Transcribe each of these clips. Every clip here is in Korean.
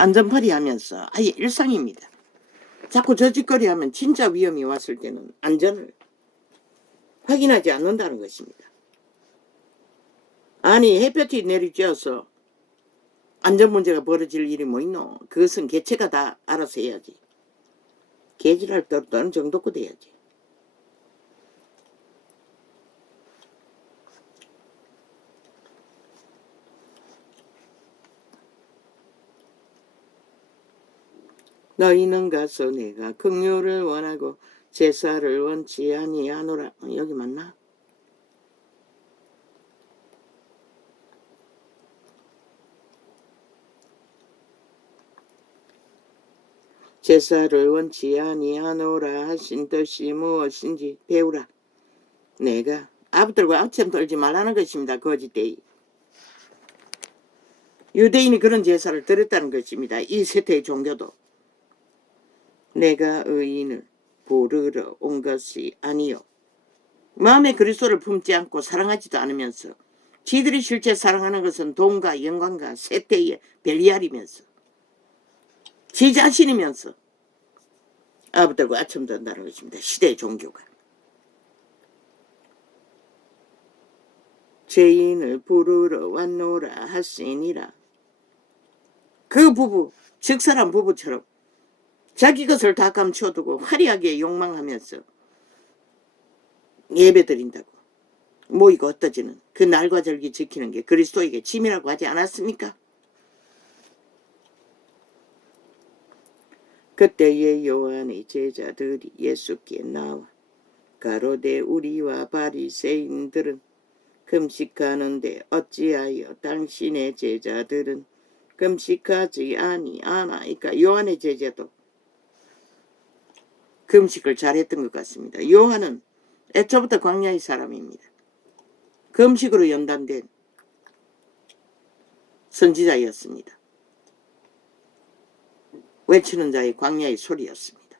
안전팔이 하면서 아예 일상입니다. 자꾸 저짓거리 하면 진짜 위험이 왔을 때는 안전을 확인하지 않는다는 것입니다. 아니 햇볕이 내리쬐어서 안전 문제가 벌어질 일이 뭐 있노? 그것은 개체가 다 알아서 해야지. 개질할 때도 어느 정도껏 해야지. 너희는 가서 내가 긍휼을 원하고 제사를 원치 아니하노라. 여기 맞나? 제사를 원치 아니하노라 하신 뜻이 무엇인지 배우라. 내가 아부들과 악점 떨지 말라는 것입니다. 거짓되이. 유대인이 그런 제사를 드렸다는 것입니다. 이 세태의 종교도. 내가 의인을 부르러 온 것이 아니요. 마음에 그리스도를 품지 않고 사랑하지도 않으면서 지들이 실제 사랑하는 것은 돈과 영광과 세태의 벨리알이면서 지 자신이면서 아부들과 아첨 든다는 것입니다. 시대의 종교가. 죄인을 부르러 왔노라 하시니라. 그 부부, 즉사람 부부처럼 자기 것을 다 감춰두고 화려하게 욕망하면서 예배 드린다고 모이고 흩어지는 그 날과 절기 지키는 게 그리스도에게 짐이라고 하지 않았습니까? 그때에 요한의 제자들이 예수께 나와 가로되 우리와 바리새인들은 금식하는데 어찌하여 당신의 제자들은 금식하지 아니하나이까? 요한의 제자도 금식을 잘했던 것 같습니다. 요한은 애초부터 광야의 사람입니다. 금식으로 연단된 선지자였습니다. 외치는 자의 광야의 소리였습니다.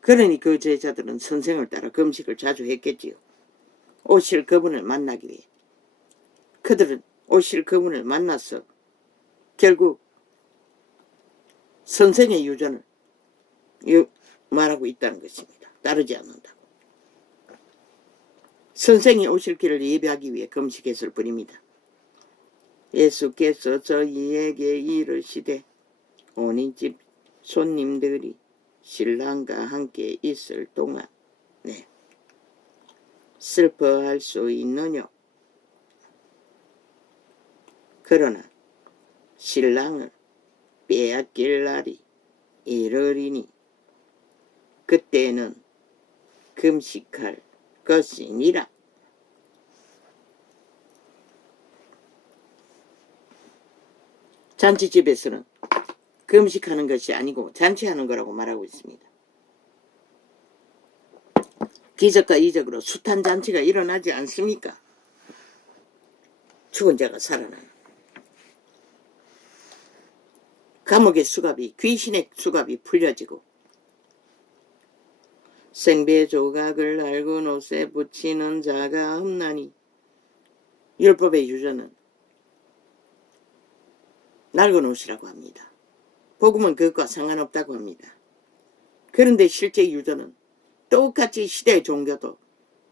그러니 그 제자들은 선생을 따라 금식을 자주 했겠지요. 오실 그분을 만나기 위해. 그들은 오실 그분을 만나서 결국 선생의 유전을 말하고 있다는 것입니다. 따르지 않는다고. 선생이 오실 길을 예배하기 위해 금식했을 뿐입니다. 예수께서 저희에게 이르시되 온 집 손님들이 신랑과 함께 있을 동안 슬퍼할 수 있느냐? 그러나 신랑을 빼앗길 날이 이르리니 그때는 금식할 것이니라. 잔치집에서는 금식하는 것이 아니고 잔치하는 거라고 말하고 있습니다. 기적과 이적으로 숱한 잔치가 일어나지 않습니까? 죽은 자가 살아나는. 감옥의 수갑이, 귀신의 수갑이 풀려지고 생배 조각을 낡은 옷에 붙이는 자가 없나니. 율법의 유전은 낡은 옷이라고 합니다. 복음은 그것과 상관없다고 합니다. 그런데 실제 유전은 똑같이 시대의 종교도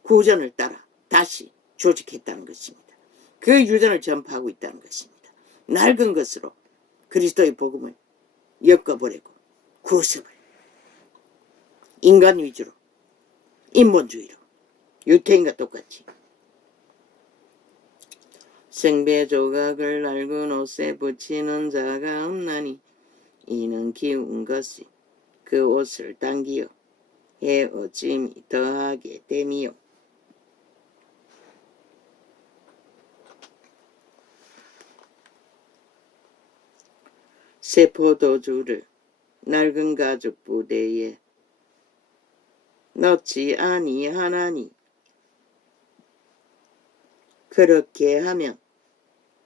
구전을 따라 다시 조직했다는 것입니다. 그 유전을 전파하고 있다는 것입니다. 낡은 것으로 그리스도의 복음을 엮어버리고 구습을 인간 위주로 인본주의로 유태인과 똑같이 생배 조각을 낡은 옷에 붙이는 자가 없나니 이는 기운 것이 그 옷을 당기어 헤어짐이 더하게 됨이요. 새 포도주를 낡은 가죽 부대에 넣지 아니하나니 그렇게 하면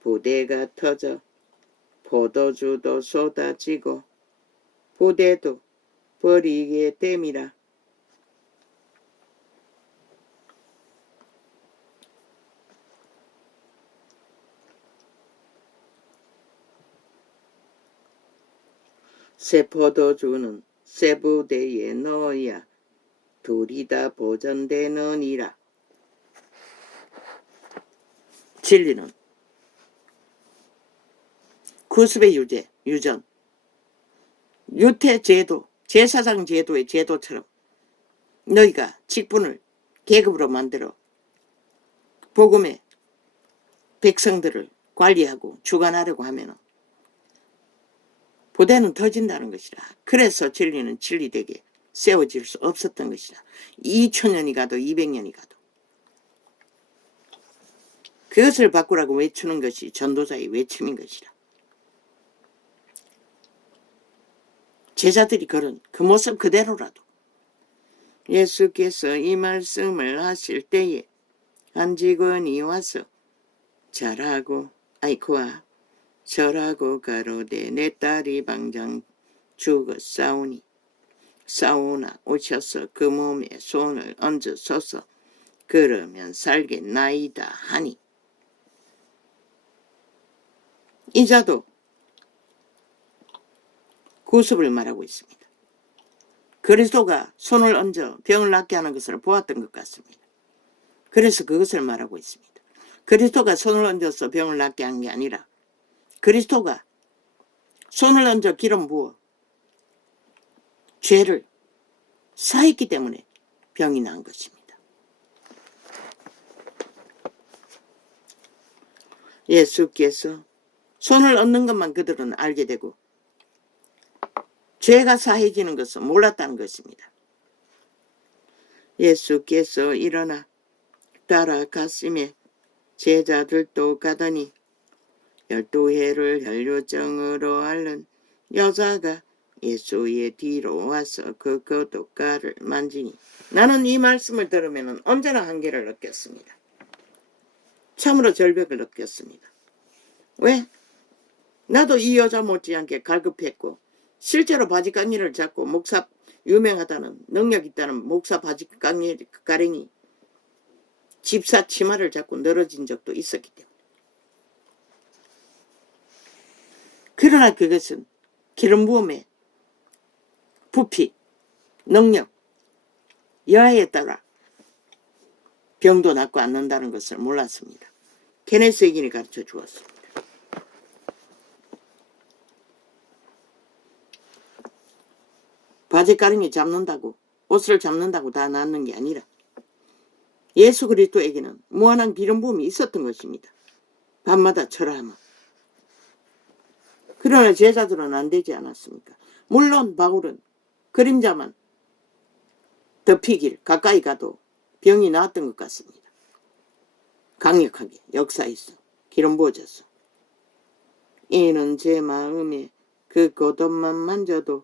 부대가 터져 포도주도 쏟아지고 부대도 버리게 됨이라. 새 포도주는 새 부대에 넣어야 둘이 다 보존되느니라. 진리는 구습의 유전, 유태제도, 제사장 제도의 제도처럼 너희가 직분을 계급으로 만들어 복음의 백성들을 관리하고 주관하려고 하면 부대는 터진다는 것이라. 그래서 진리는 진리되게 세워질 수 없었던 것이라. 2000년이 가도 200년이 가도 그것을 바꾸라고 외치는 것이 전도자의 외침인 것이라. 제자들이 걸은 그 모습 그대로라도 예수께서 이 말씀을 하실 때에 한 직원이 와서 그와 절하고 가로되 내 딸이 방장 죽었사오니 사오나 오셔서 그 몸에 손을 얹으소서 그러면 살겠나이다 하니, 이자도 구습을 말하고 있습니다. 그리스도가 손을 얹어 병을 낫게 하는 것을 보았던 것 같습니다. 그래서 그것을 말하고 있습니다. 그리스도가 손을 얹어서 병을 낫게 한 게 아니라 그리스도가 손을 얹어 기름 부어 죄를 사했기 때문에 병이 난 것입니다. 예수께서 손을 얹는 것만 그들은 알게 되고 죄가 사해지는 것은 몰랐다는 것입니다. 예수께서 일어나 따라갔으며 제자들도 가더니 12해를 혈루증으로 앓는 여자가 예수의 뒤로 와서 그 겉옷가를 만지니, 나는 이 말씀을 들으면 언제나 한계를 느꼈습니다. 참으로 절벽을 느꼈습니다. 왜? 나도 이 여자 못지않게 갈급했고 실제로 바지깡이를 잡고 목사, 유명하다는 능력 있다는 목사 바지깡이 가랭이 집사 치마를 잡고 늘어진 적도 있었기 때문에. 그러나 그것은 기름 부음의 부피, 능력, 여하에 따라 병도 낫고 않는다는 것을 몰랐습니다. 케네스 에긴이 가르쳐 주었습니다. 바지가랑이 잡는다고, 옷을 잡는다고 다 낫는 게 아니라 예수 그리스도에게는 무한한 기름 부음이 있었던 것입니다. 밤마다 절하면. 그러나 제자들은 안 되지 않았습니까? 물론 바울은 그림자만 덮이길 가까이 가도 병이 나았던 것 같습니다. 강력하게 역사에서 기름 부어져서 이는 제 마음에 그 겉옷만 만져도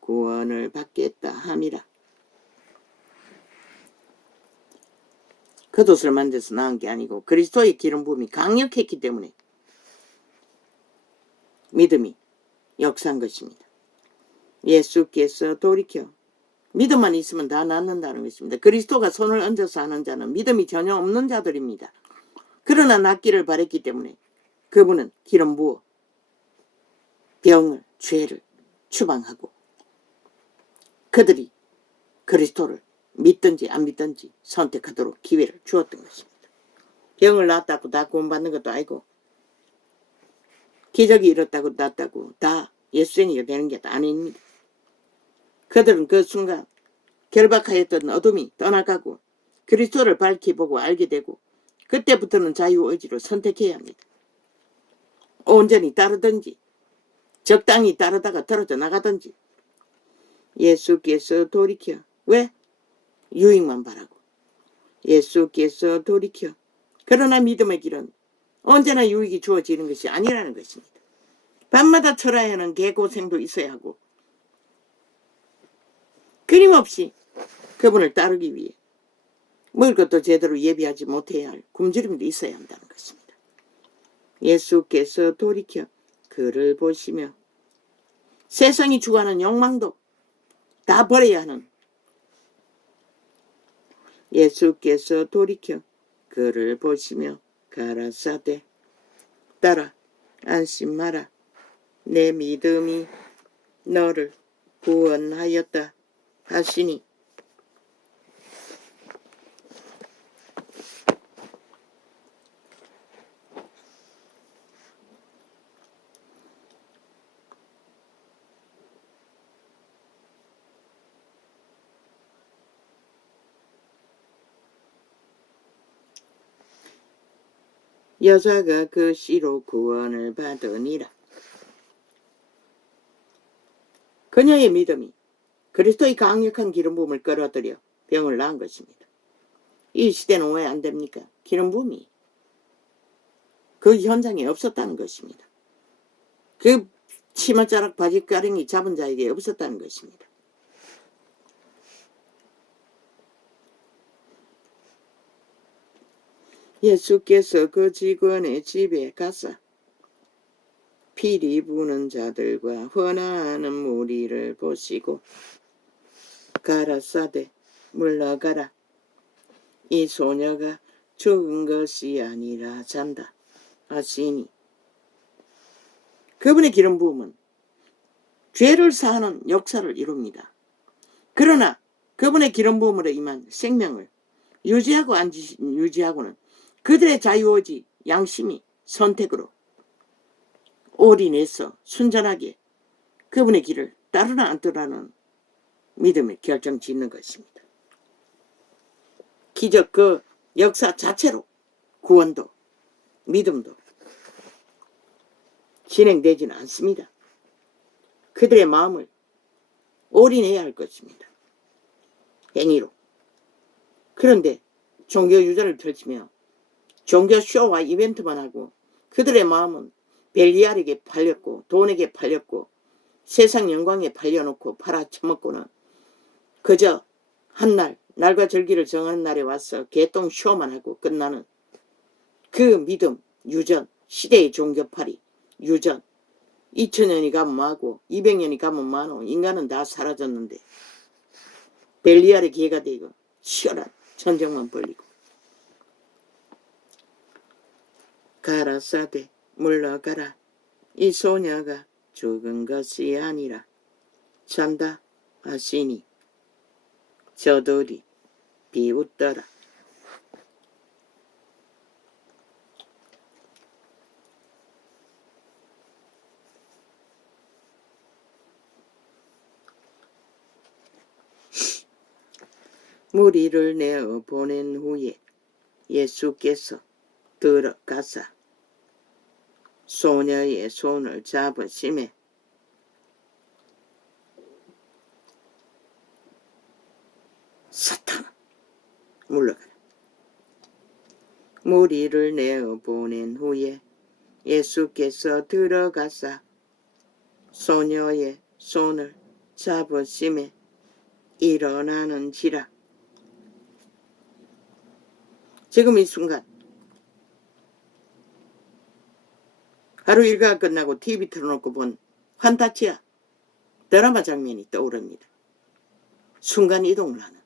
구원을 받겠다 함이라. 겉옷을 만져서 나은 게 아니고 그리스도의 기름 부음이 강력했기 때문에 믿음이 역사한 것입니다. 예수께서 돌이켜 믿음만 있으면 다 낫는다는 것입니다. 그리스도가 손을 얹어서 하는 자는 믿음이 전혀 없는 자들입니다. 그러나 낫기를 바랬기 때문에 그분은 기름 부어 병을, 죄를 추방하고 그들이 그리스도를 믿든지 안 믿든지 선택하도록 기회를 주었던 것입니다. 병을 낫다고 다 구원받는 것도 아니고 기적이 일었다고 낫다고 다 예수쟁이가 되는 게 아닙니다. 그들은 그 순간 결박하였던 어둠이 떠나가고 그리스도를 밝히 보고 알게 되고 그때부터는 자유의지로 선택해야 합니다. 온전히 따르든지 적당히 따르다가 떨어져 나가든지. 예수께서 돌이켜. 왜? 유익만 바라고. 예수께서 돌이켜. 그러나 믿음의 길은 언제나 유익이 주어지는 것이 아니라는 것입니다. 밤마다 철야에 하는 개고생도 있어야 하고 끊임없이 그분을 따르기 위해 먹을 것도 제대로 예비하지 못해야 할 굶주림도 있어야 한다는 것입니다. 예수께서 돌이켜 그를 보시며 세상이 주관하는 욕망도 다 버려야 하는 예수께서 돌이켜 그를 보시며 가라사대 따라 안심 마라 내 믿음이 너를 구원하였다 하시니 여자가 그 씨로 구원을 받으니라. 그녀의 믿음이 그리스도의 강력한 기름 부음을 끌어들여 병을 나은 것입니다. 이 시대는 왜 안 됩니까? 기름 부음이 그 현장에 없었다는 것입니다. 그 치맛자락 바지가랑이 잡은 자에게 없었다는 것입니다. 예수께서 그 직원의 집에 가사 피리 부는 자들과 헌화하는 무리를 보시고 가라사대 물러가라. 이 소녀가 죽은 것이 아니라 잔다 하시니 그분의 기름 부음은 죄를 사하는 역사를 이룹니다. 그러나 그분의 기름 부음으로 임한 생명을 유지하고 안 유지하고는 그들의 자유의지, 양심이 선택으로 올인해서 순전하게 그분의 길을 따르나 안 따르라는 믿음을 결정짓는 것입니다. 기적 그 역사 자체로 구원도 믿음도 진행되지는 않습니다. 그들의 마음을 올인해야 할 것입니다. 행위로. 그런데 종교 유전을 펼치며 종교 쇼와 이벤트만 하고 그들의 마음은 벨리알에게 팔렸고 돈에게 팔렸고 세상 영광에 팔려놓고 팔아쳐먹고는 그저 한날 날과 절기를 정하는 날에 와서 개똥 쇼만 하고 끝나는 그 믿음, 유전, 시대의 종교팔이, 유전 2000년이 가면 뭐하고 200년이 가면 뭐하노. 인간은 다 사라졌는데 벨리알의 기회가 되고 치열한 전쟁만 벌리고 가라사대 물러가라. 이 소녀가 죽은 것이 아니라 잔다 하시니 저들이 비웃더라. 무리를 내어 보낸 후에 예수께서 들어가사 소녀의 손을 잡으시매 사탄아 물러가라. 무리를 내어 보낸 후에 예수께서 들어가사 소녀의 손을 잡으시매 일어나는지라. 지금 이 순간 하루 일과가 끝나고 TV 틀어놓고 본 환타치아 드라마 장면이 떠오릅니다. 순간 이동을 하는.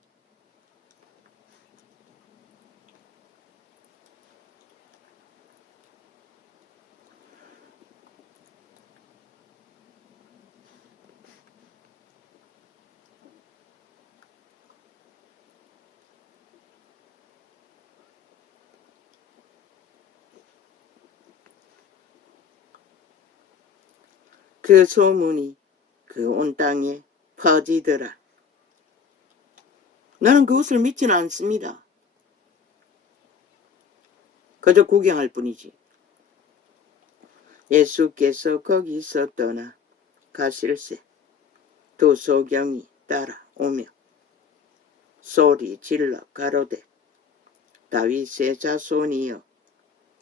그 소문이 그 온 땅에 퍼지더라. 나는 그것을 믿지는 않습니다. 그저 구경할 뿐이지. 예수께서 거기서 떠나 가실새 두 소경이 따라오며 소리 질러 가로되 다윗의 자손이여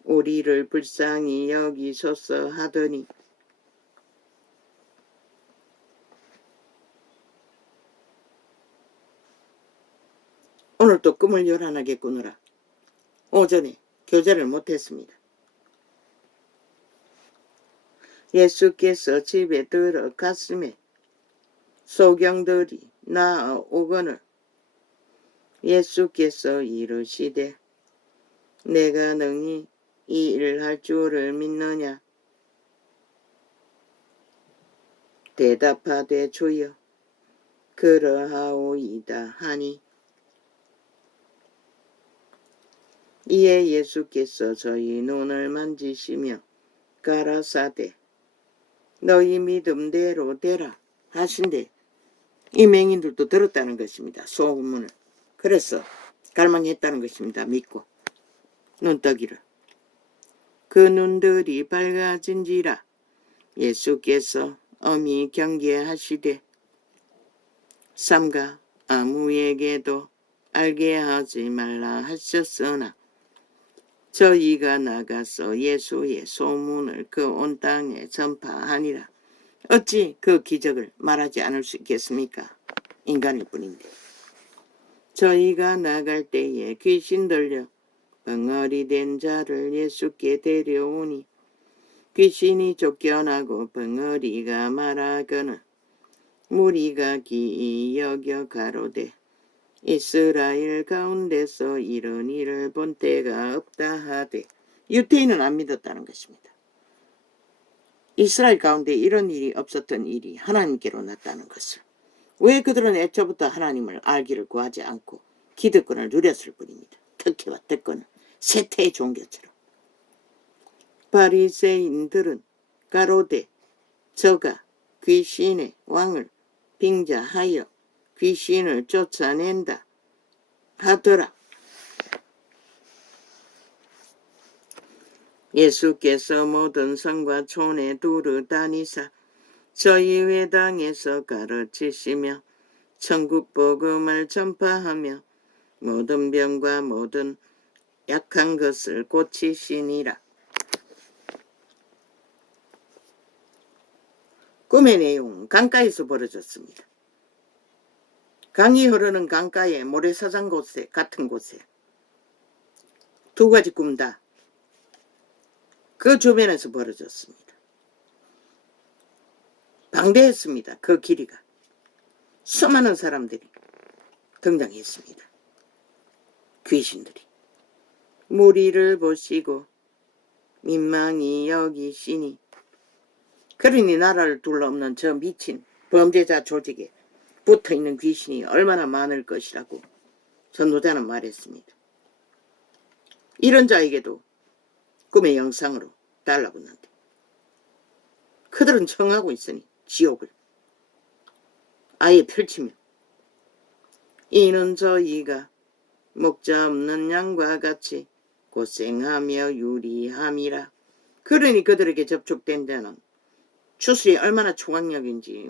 우리를 불쌍히 여기소서 하더니 오늘 또 꿈을 요란하게 꾸느라 오전에 교제를 못했습니다. 예수께서 집에 들어갔음에 소경들이 나아오거늘 예수께서 이르시되 내가 능히 이 일을 할 줄을 믿느냐. 대답하되 주여 그러하오이다 하니 이에 예수께서 저희 눈을 만지시며 가라사대 너희 믿음대로 되라 하신대 이 맹인들도 들었다는 것입니다. 소문을. 그래서 갈망했다는 것입니다. 믿고 눈뜨기를. 그 눈들이 밝아진지라 예수께서 엄히 경계하시되 삼가 아무에게도 알게 하지 말라 하셨으나 저희가 나가서 예수의 소문을 그 온 땅에 전파하니라. 어찌 그 기적을 말하지 않을 수 있겠습니까? 인간일 뿐인데. 저희가 나갈 때에 귀신 들려 벙어리 된 자를 예수께 데려오니 귀신이 쫓겨나고 벙어리가 말하거늘 무리가 기이 여겨 가로되 이스라엘 가운데서 이런 일을 본 때가 없다 하되 유대인은 안 믿었다는 것입니다. 이스라엘 가운데 이런 일이 없었던 일이 하나님께로 났다는 것을. 왜 그들은 애초부터 하나님을 알기를 구하지 않고 기득권을 누렸을 뿐입니다. 특혜와 특권은 세태의 종교처럼. 바리새인들은 가로되 저가 귀신의 왕을 빙자하여 귀신을 쫓아낸다 하더라. 예수께서 모든 성과 촌에 두루 다니사 저희 회당에서 가르치시며 천국 복음을 전파하며 모든 병과 모든 약한 것을 고치시니라. 꿈의 내용 강가에서 벌어졌습니다. 강이 흐르는 강가에 모래사장 곳에 같은 곳에 두 가지 꿈 다 그 주변에서 벌어졌습니다. 방대했습니다. 그 길이가. 수많은 사람들이 등장했습니다. 귀신들이. 무리를 보시고 민망히 여기시니 그러니 나라를 둘러없는 저 미친 범죄자 조직에 붙어있는 귀신이 얼마나 많을 것이라고 전도자는 말했습니다. 이런 자에게도 꿈의 영상으로 달라붙는데 그들은 청하고 있으니 지옥을 아예 펼치며 이는 저희가 목자 없는 양과 같이 고생하며 유리함이라. 그러니 그들에게 접촉된 자는 추수이 얼마나 총악력인지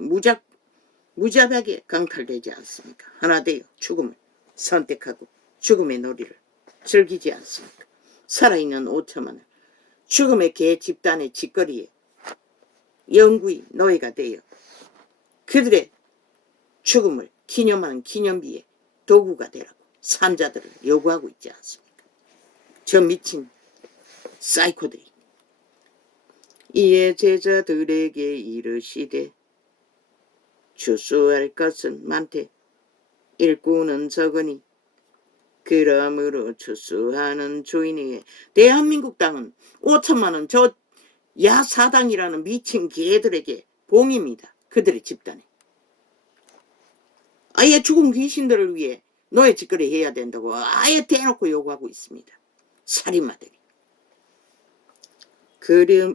무자비하게 강탈되지 않습니까? 하나 되어 죽음을 선택하고 죽음의 놀이를 즐기지 않습니까? 살아있는 5천만을 죽음의 개 집단의 짓거리에 영구히 노예가 되어 그들의 죽음을 기념하는 기념비의 도구가 되라고 산자들을 요구하고 있지 않습니까? 저 미친 사이코들이. 이에 제자들에게 이르시되 추수할 것은 많되 일꾼은 적으니 그러므로 추수하는 주인에게. 대한민국 땅은 5천만원 저 야사당이라는 미친 개들에게 봉입니다. 그들의 집단에. 아예 죽은 귀신들을 위해 노예 짓거리 해야 된다고 아예 대놓고 요구하고 있습니다. 살인마들이.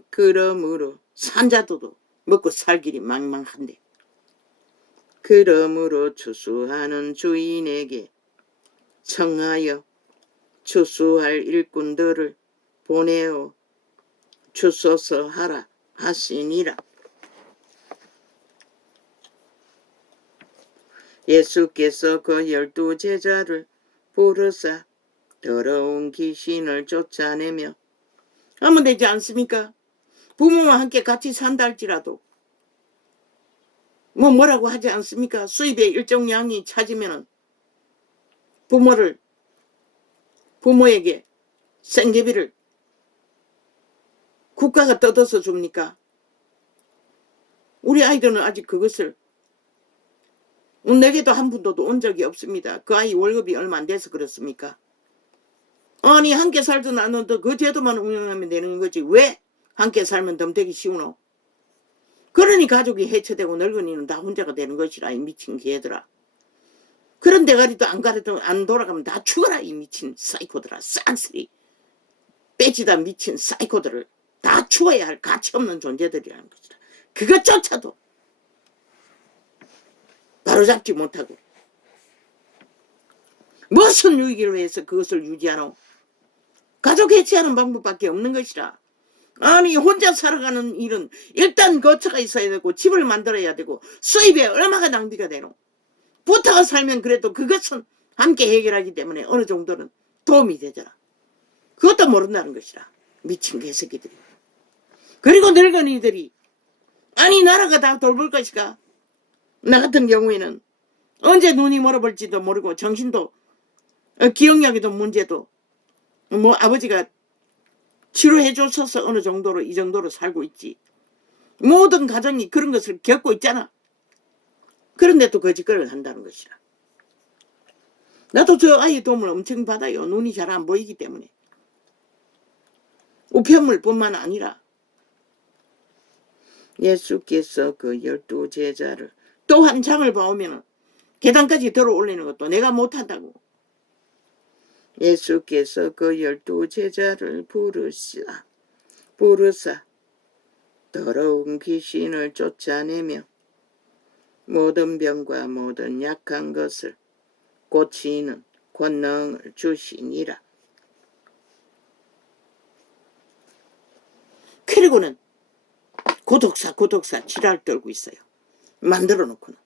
그러므로 산자도도 먹고 살 길이 망망한데 그러므로 추수하는 주인에게 청하여 추수할 일꾼들을 보내어 주소서 하라 하시니라. 예수께서 그 12 제자를 부르사 더러운 귀신을 쫓아내며 하면 되지 않습니까? 부모와 함께 같이 산다 할지라도 뭐라고 하지 않습니까? 수입의 일정량이 차지면은 부모에게 생계비를 국가가 뜯어서 줍니까? 우리 아이들은 아직 그것을 내게도 한 분도 온 적이 없습니다. 그 아이 월급이 얼마 안 돼서 그렇습니까? 아니 함께 살든 않아도 그 제도만 운영하면 되는 거지 왜 함께 살면 덤되기 쉬우노? 그러니 가족이 해체되고 늙은이는 다 혼자가 되는 것이라 이 미친 개들아. 그런 대가리도 안 가려도 안 돌아가면 다 죽어라 이 미친 사이코들아. 쌍쓰리 빼지다 미친 사이코들을 다 죽어야 할 가치 없는 존재들이라는 것이다. 그것조차도 바로잡지 못하고 무슨 유익을 위해서 그것을 유지하노? 가족 해체하는 방법밖에 없는 것이라. 아니 혼자 살아가는 일은 일단 거처가 있어야 되고 집을 만들어야 되고 수입에 얼마가 낭비가 되노? 붙어가 살면 그래도 그것은 함께 해결하기 때문에 어느 정도는 도움이 되잖아. 그것도 모른다는 것이라. 미친 개새끼들이. 그리고 늙은이들이 아니 나라가 다 돌볼 것이가. 나 같은 경우에는 언제 눈이 멀어볼지도 모르고 정신도 기억력에도 문제도 뭐 아버지가 치료해 줬어서 어느 정도로 이 정도로 살고 있지. 모든 가정이 그런 것을 겪고 있잖아. 그런데도 거짓말을 한다는 것이라. 나도 저 아이 도움을 엄청 받아요. 눈이 잘 안 보이기 때문에. 우편물뿐만 아니라 예수께서 그 12 제자를 또 한 장을 봐오면 계단까지 들어 올리는 것도 내가 못한다고. 예수께서 그 12 제자를 부르사 더러운 귀신을 쫓아내며 모든 병과 모든 약한 것을 고치는 권능을 주시니라. 그리고는 구독사 지랄 떨고 있어요. 만들어 놓고는.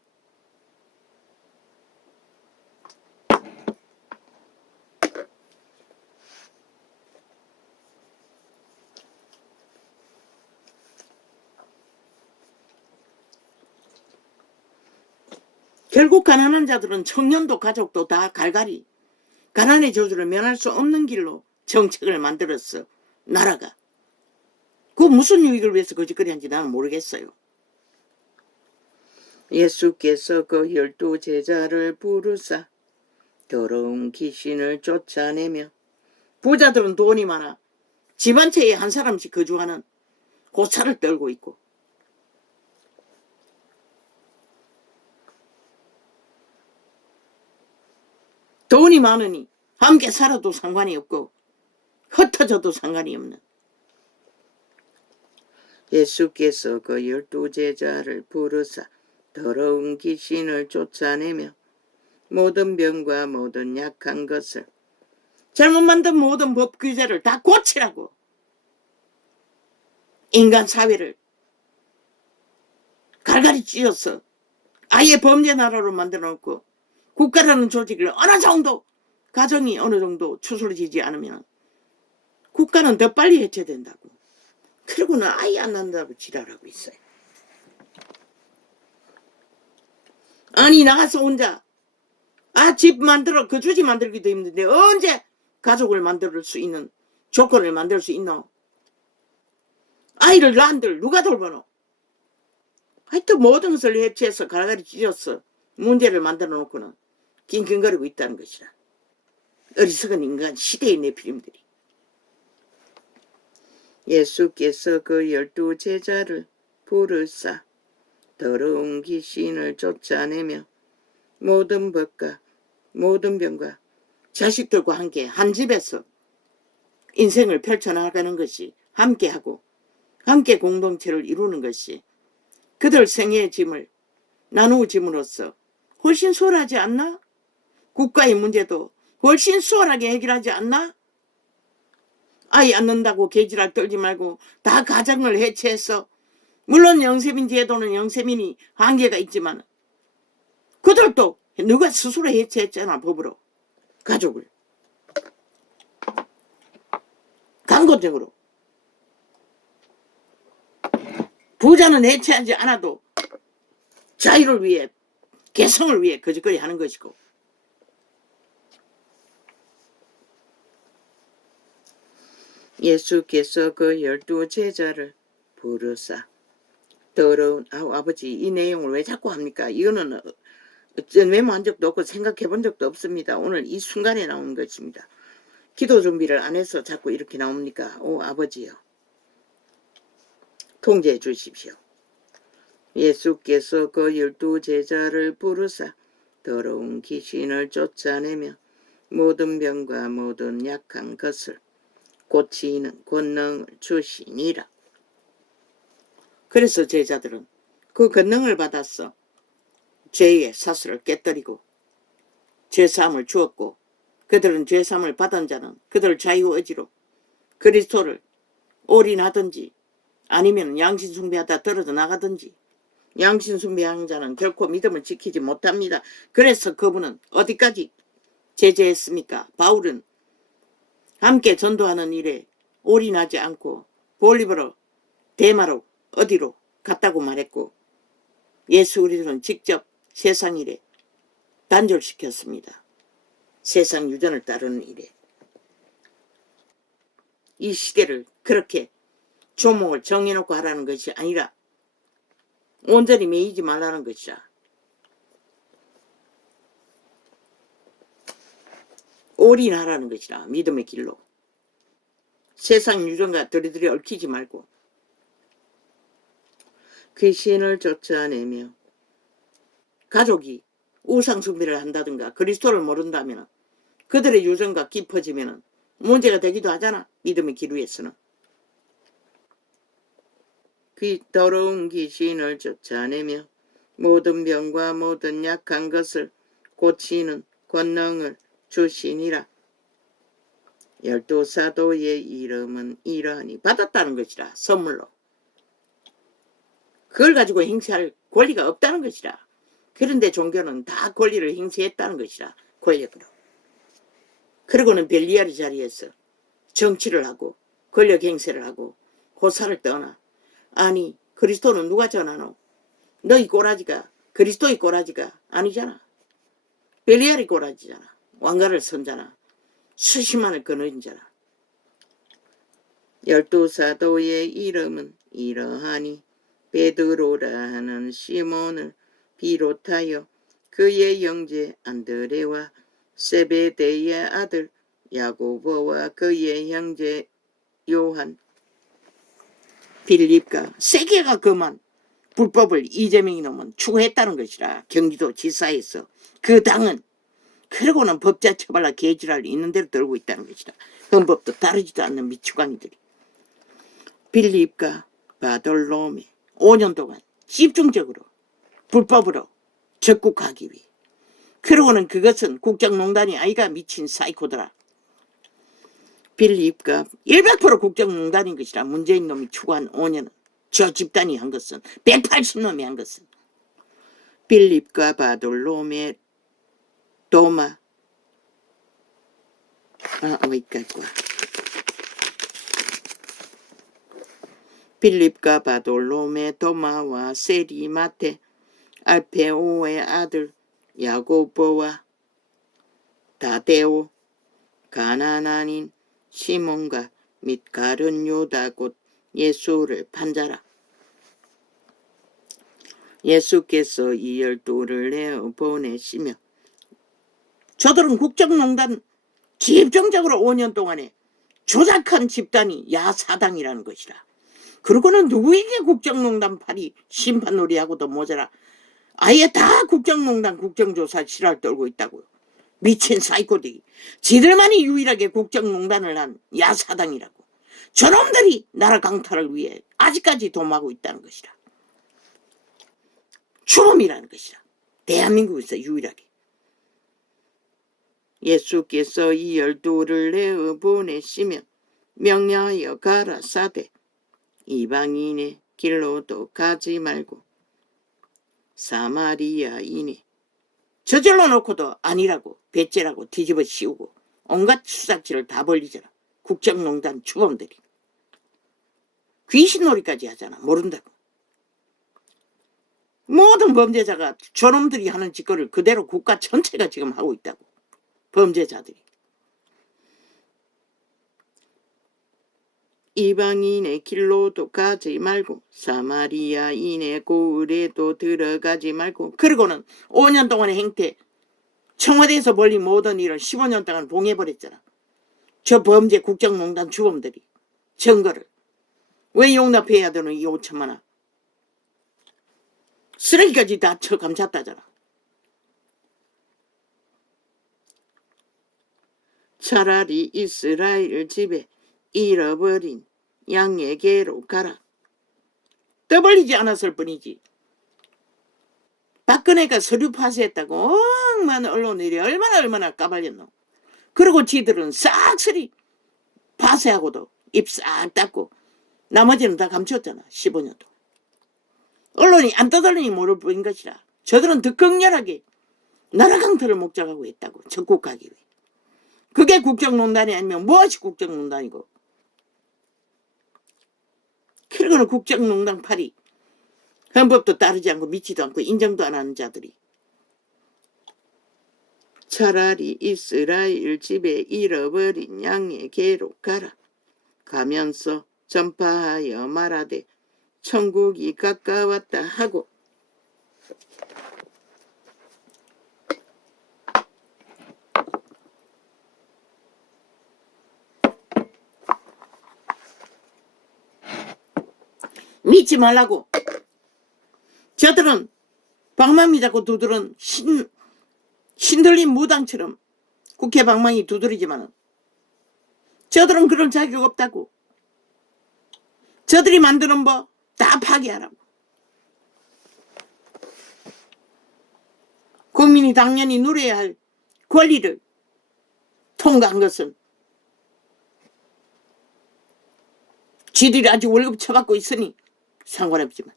결국 가난한 자들은 청년도 가족도 다 갈갈이 가난의 저주를 면할 수 없는 길로 정책을 만들었어. 나라가. 그 무슨 유익을 위해서 거짓거리 한지 나는 모르겠어요. 예수께서 그 12 제자를 부르사 더러운 귀신을 쫓아내며 부자들은 돈이 많아 집 한 채에 한 사람씩 거주하는 고차를 떨고 있고 돈이 많으니 함께 살아도 상관이 없고 흩어져도 상관이 없는 예수께서 그 12 제자를 부르사 더러운 귀신을 쫓아내며 모든 병과 모든 약한 것을 잘못 만든 모든 법 규제를 다 고치라고. 인간 사회를 갈갈이 찢어서 아예 범죄 나라로 만들어 놓고 국가라는 조직을 어느 정도 가정이 어느 정도 추스러지지 않으면 국가는 더 빨리 해체된다고. 그러고는 아예 안 난다고 지랄하고 있어요. 아니 나가서 혼자 집 만들어 거주지 만들기도 힘든데 언제 가족을 만들 수 있는 조건을 만들 수 있노? 아이를 낳은들 누가 돌보노? 하여튼 모든 것을 해체해서 갈갈이 찢어서 문제를 만들어 놓고는 낑낑거리고 있다는 것이라. 어리석은 인간 시대의 내피림들이. 예수께서 그 12 제자를 부르사 더러운 귀신을 쫓아내며 모든 법과 모든 병과 자식들과 함께 한 집에서 인생을 펼쳐나가는 것이 함께하고 함께 공동체를 이루는 것이 그들 생애의 짐을 나누어짐으로써 훨씬 수월하지 않나? 국가의 문제도 훨씬 수월하게 해결하지 않나? 아이 안 낳는다고 개지랄 떨지 말고 다 가정을 해체해서 물론 영세민 제도는 영세민이 한계가 있지만 그들도 누가 스스로 해체했잖아. 법으로 가족을 강도적으로. 부자는 해체하지 않아도 자유를 위해 개성을 위해 거짓거리 하는 것이고 예수께서 그 12 제자를 부르사 더러운 아버지 이 내용을 왜 자꾸 합니까? 이거는 메모한 적도 없고 생각해 본 적도 없습니다. 오늘 이 순간에 나온 것입니다. 기도 준비를 안 해서 자꾸 이렇게 나옵니까? 오 아버지요 통제해 주십시오. 예수께서 그 12 제자를 부르사 더러운 귀신을 쫓아내며 모든 병과 모든 약한 것을 고치는 권능을 주시니라. 그래서 제자들은 그 권능을 받았어. 죄의 사슬을 깨뜨리고 죄사함을 주었고, 그들은 죄사함을 받은 자는 그들 자유의지로 그리스도를 올인하든지 아니면 양신 숭배하다 떨어져 나가든지, 양신 숭배하는 자는 결코 믿음을 지키지 못합니다. 그래서 그분은 어디까지 제재했습니까? 바울은 함께 전도하는 일에 올인하지 않고 볼리브로, 데마로, 어디로 갔다고 말했고, 예수 그리스도는 직접 세상 일에 단절시켰습니다. 세상 유전을 따르는 일에. 이 시대를 그렇게 조목을 정해놓고 하라는 것이 아니라 온전히 매이지 말라는 것이라. 올인하라는 것이라. 믿음의 길로. 세상 유전과 들이들이 얽히지 말고 귀신을 쫓아내며, 가족이 우상 숭배를 한다든가 그리스도를 모른다면 그들의 유전과 깊어지면 문제가 되기도 하잖아. 믿음의 길 위에서는. 더러운 귀신을 쫓아내며 모든 병과 모든 약한 것을 고치는 권능을 주시니라. 12 사도의 이름은 이러하니. 받았다는 것이라. 선물로. 그걸 가지고 행세할 권리가 없다는 것이라. 그런데 종교는 다 권리를 행세했다는 것이라. 권력으로. 그리고는 벨리아리 자리에서 정치를 하고 권력 행세를 하고 호사를 떠나. 아니, 그리스도는 누가 전하노? 너희 꼬라지가 그리스도의 꼬라지가 아니잖아. 벨리아리 꼬라지잖아. 왕가를 선잖아. 수십만을 거느린 자라. 12 사도의 이름은 이러하니 베드로라 하는 시몬을 비롯하여 그의 형제 안드레와 세베대의 아들 야고보와 그의 형제 요한, 빌립과 세계가 그만 불법을 이재명이 놈은 추구했다는 것이라. 경기도 지사에서 그 당은. 그러고는 법자 처벌라 개지랄 있는 대로 들고 있다는 것이라. 헌법도 다르지도 않는 미추광이들이. 빌립과 바돌로메 5년 동안 집중적으로 불법으로 적국하기 위해. 그러고는 그것은 국정농단이 아이가. 미친 사이코더라. 빌립과 100% 국정농단인 것이라. 문재인 놈이 추구한 5년은, 저 집단이 한 것은, 180놈이 한 것은. 빌립과 바돌로메, 도마, 어이까지와. 빌립과 바돌로메, 도마와 세리마테, 알페오의 아들 야고보와 다데오, 가나나인 시몬과 및 가룟 유다 곧 예수를 판자라. 예수께서 이 12를 내어 보내시며, 저들은 국정농단 집중적으로 5년 동안에 조작한 집단이 야사당이라는 것이라. 그러고는 누구에게 국정농단 팔이 심판놀이하고도 모자라. 아예 다 국정농단 국정조사 실알 떨고 있다고요. 미친 사이코들이. 지들만이 유일하게 국정농단을 한 야사당이라고. 저놈들이 나라 강탈을 위해 아직까지 도모하고 있다는 것이라. 추범이라는 것이라. 대한민국에서 유일하게. 예수께서 이 12를 내어 보내시며 명령하여 가라사대 이방인의 길로도 가지 말고 사마리아인의, 저질러 놓고도 아니라고 배째라고 뒤집어 씌우고 온갖 수작질을 다 벌리잖아. 국정농단 추범들이. 귀신놀이까지 하잖아. 모른다고. 모든 범죄자가 저놈들이 하는 짓거리를 그대로 국가 전체가 지금 하고 있다고. 범죄자들이. 이방인의 길로도 가지 말고 사마리아인의 고을에도 들어가지 말고. 그리고는 5년 동안의 행태, 청와대에서 벌린 모든 일을 15년 동안 봉해버렸잖아. 저 범죄 국정농단 주범들이. 증거를. 왜 용납해야 되는 이 5천만 원. 쓰레기까지 다 처감찼다잖아. 차라리 이스라엘 집에 잃어버린 양에게로 가라. 떠벌리지 않았을 뿐이지. 박근혜가 서류 파쇄했다고 얼마나 언론들이 얼마나 까발렸노. 그리고 지들은 싹쓸이 파쇄하고도 입 싹 닫고 나머지는 다 감췄잖아. 15년 동안. 언론이 안 떠들리니 모를 뿐인 것이라. 저들은 더 극렬하게 나라 강탈을 목적하고 있다고. 적국하기 위해. 그게 국정농단이 아니면 무엇이 국정농단이고. 그리고는 국정농단 팔이 헌법도 따르지 않고 믿지도 않고 인정도 안 하는 자들이. 차라리 이스라엘 집에 잃어버린 양에게로 가라. 가면서 전파하여 말하되 천국이 가까웠다 하고 믿지 말라고. 저들은 방망이 잡고 두드런 신들린 무당처럼 국회 방망이 두드리지만은 저들은 그런 자격 없다고. 저들이 만드는 법 다 파기하라고. 국민이 당연히 누려야 할 권리를 통과한 것은 지들이 아직 월급 쳐받고 있으니 상관없지만,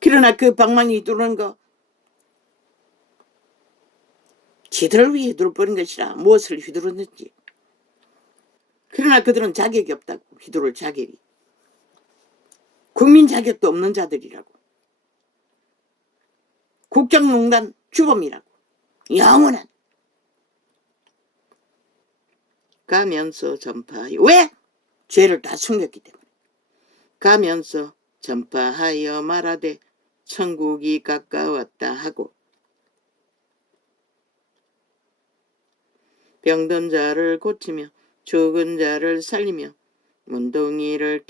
그러나 그 방망이 두르는 거 지들을 위해 두르버린 것이라. 무엇을 휘두르는지. 그러나 그들은 자격이 없다고. 휘두를 자격이. 국민 자격도 없는 자들이라고. 국정농단 주범이라고. 영원한. 가면서 전파하여. 왜? 죄를 다 숨겼기 때문에. 가면서 전파하여 말하되 천국이 가까웠다 하고 병든 자를 고치며 죽은 자를 살리며 문둥이를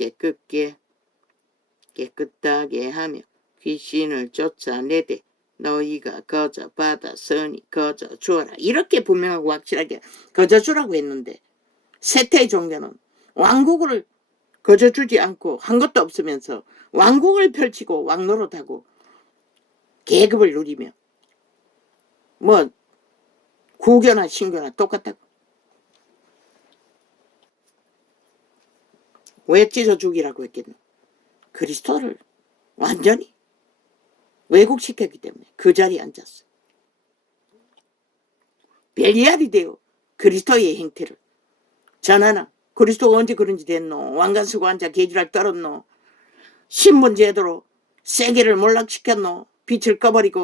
깨끗하게 하며 귀신을 쫓아내되 너희가 거저 받았으니 거저 주어라. 이렇게 분명하고 확실하게 거저 주라고 했는데 세태 종교는 왕국을 거저 주지 않고 한 것도 없으면서 왕국을 펼치고 왕노릇하고 계급을 누리며 뭐 구교나 신교나 똑같다고. 왜 찢어 죽이라고 했겠노? 그리스도를 완전히 왜곡시켰기 때문에 그 자리에 앉았어. 벨리알이 되어 그리스도의 행태를 전하나. 그리스도가 언제 그런지 됐노? 왕관 쓰고 앉아 계주랄 떨었노? 신분 제도로 세계를 몰락시켰노? 빛을 꺼버리고